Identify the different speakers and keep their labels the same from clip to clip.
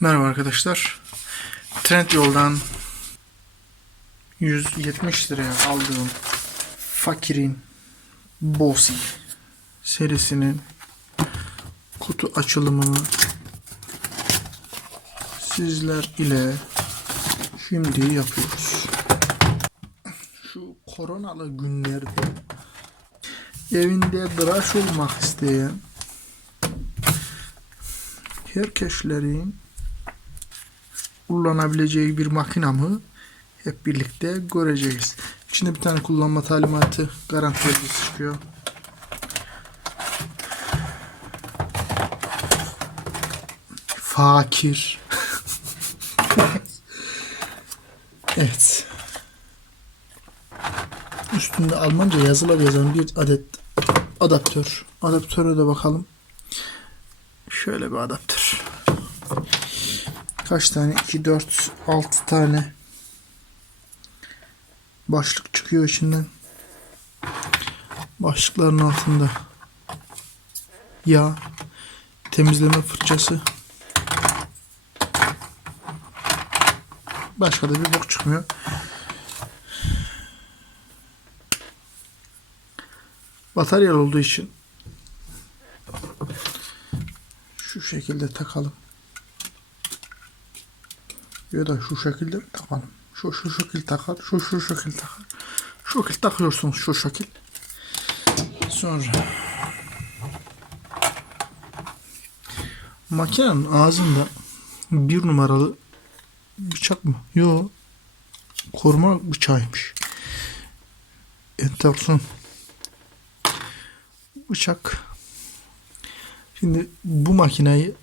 Speaker 1: Merhaba arkadaşlar. Trendyol'dan 170 liraya aldığım Fakir'in Bossy serisinin kutu açılımını sizler ile şimdi yapıyoruz. Şu koronalı günlerde evinde tıraş olmak isteyen herkeslerin kullanabileceği bir makinamı hep birlikte göreceğiz. İçinde bir tane kullanma talimatı garanti belgesi çıkıyor. Fakir. evet. Üstünde Almanca yazılar yazan bir adet adaptör. Adaptöre de bakalım. Şöyle bir adaptör. Kaç tane? 2, 4, 6 tane başlık çıkıyor içinden. Başlıkların altında yağ, temizleme fırçası. Başka da bir bok çıkmıyor. Bataryalı olduğu için şu şekilde takalım. Ya da şu şekilde takalım. Şu şu şekil takar, şu şu şekil takar. Şu şekil takıyorsunuz şu şekil. Sonra makinenin ağzında bir numaralı bıçak mı? Yo. Koruma bıçağıymış. Enteresan. Bıçak. Şimdi bu makineyi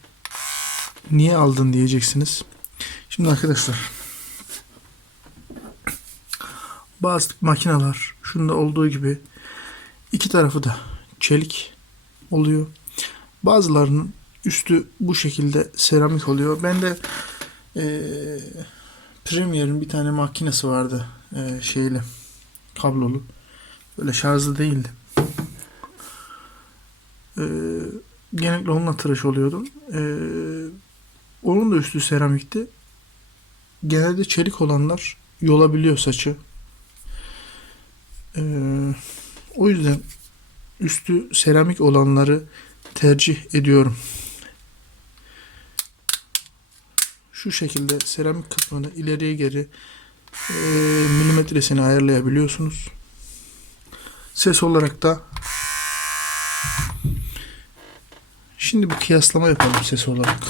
Speaker 1: niye aldın diyeceksiniz. Şimdi arkadaşlar bazı makineler şunda olduğu gibi iki tarafı da çelik oluyor. Bazılarının üstü bu şekilde seramik oluyor. Ben de eee Premier'in bir tane makinesi vardı eee şeyle kablolu. Böyle şarjlı değildi. Eee genellikle onunla tıraş oluyordum. Eee onun da üstü seramikti. Genelde çelik olanlar yolabiliyor saçı. Ee, o yüzden üstü seramik olanları tercih ediyorum. Şu şekilde seramik kısmını ileriye geri e, milimetresini ayarlayabiliyorsunuz. Ses olarak da şimdi bir kıyaslama yapalım ses olarak.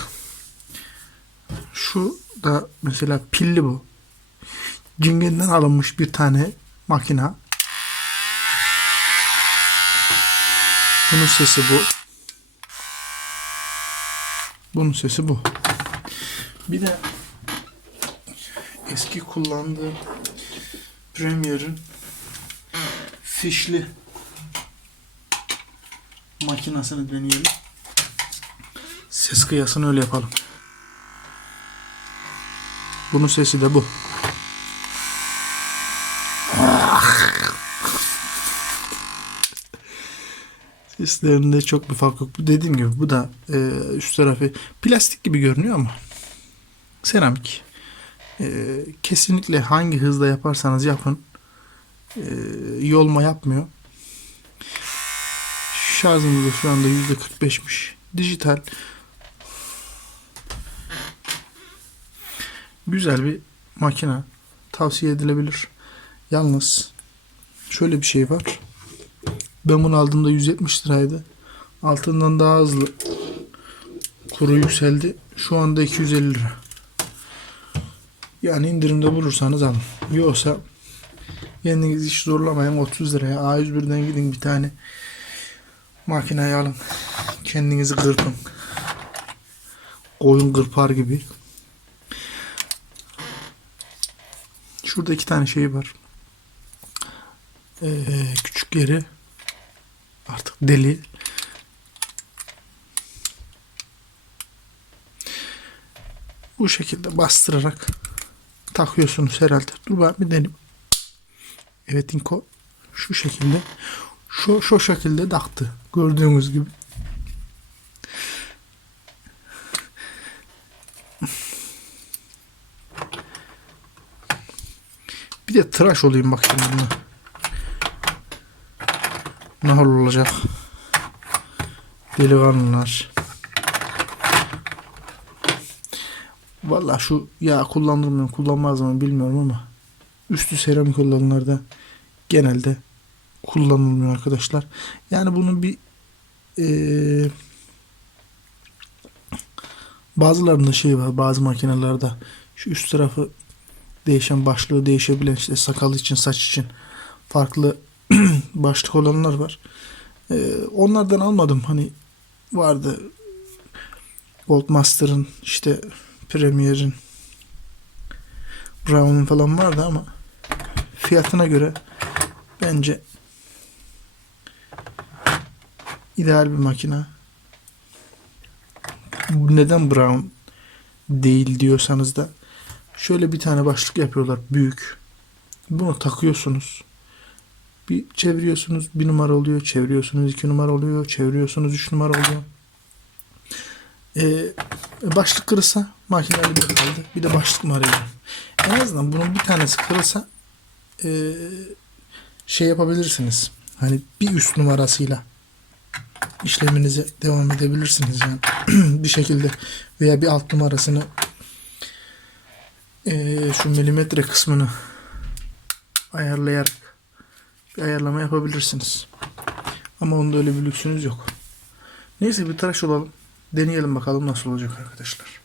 Speaker 1: Şu da mesela pilli bu. Cingen'den alınmış bir tane makina. Bunun sesi bu. Bunun sesi bu. Bir de eski kullandığım Premier'in fişli makinasını deneyelim. Ses kıyasını öyle yapalım. Bunun sesi de bu. Seslerinde çok bir fark yok. Dediğim gibi bu da e, üst tarafı plastik gibi görünüyor ama seramik. E, kesinlikle hangi hızda yaparsanız yapın e, yolma yapmıyor. Şarjımız da şu anda %45'miş. Dijital. Güzel bir makine. Tavsiye edilebilir. Yalnız şöyle bir şey var. Ben bunu aldığımda 170 liraydı. Altından daha hızlı kuru yükseldi. Şu anda 250 lira. Yani indirimde bulursanız alın. Yoksa kendiniz hiç zorlamayın 30 liraya A101'den gidin bir tane makineyi alın. Kendinizi kırpın. Koyun kırpar gibi. Şurada iki tane şey var. Ee, küçük yeri artık deli. Bu şekilde bastırarak takıyorsunuz herhalde. Dur ben bir deneyim. Evet Inko şu şekilde şu şu şekilde taktı. Gördüğünüz gibi. Bir de tıraş olayım bak şimdi buna. Ne hal olacak? Delikanlılar. Valla şu yağ kullanır mıyım kullanmaz mıyım bilmiyorum ama üstü seramik olanlarda genelde kullanılmıyor arkadaşlar. Yani bunun bir eee bazılarında şey var bazı makinelerde şu üst tarafı değişen başlığı değişebilen işte sakal için saç için farklı başlık olanlar var. Ee, onlardan almadım hani vardı Goldmaster'ın işte Premier'in Brown'un falan vardı ama fiyatına göre bence ideal bir makine. Neden Brown değil diyorsanız da şöyle bir tane başlık yapıyorlar büyük. Bunu takıyorsunuz. Bir çeviriyorsunuz bir numara oluyor, çeviriyorsunuz iki numara oluyor, çeviriyorsunuz üç numara oluyor. Ee, başlık kırılsa makineli bir kaldı. Bir de başlık mı arayacağım? En azından bunun bir tanesi kırılsa ee, şey yapabilirsiniz. Hani bir üst numarasıyla işleminize devam edebilirsiniz yani bir şekilde veya bir alt numarasını ee, şu milimetre kısmını ayarlayarak bir ayarlama yapabilirsiniz. Ama onda öyle bir lüksünüz yok. Neyse bir tıraş olalım. Deneyelim bakalım nasıl olacak arkadaşlar.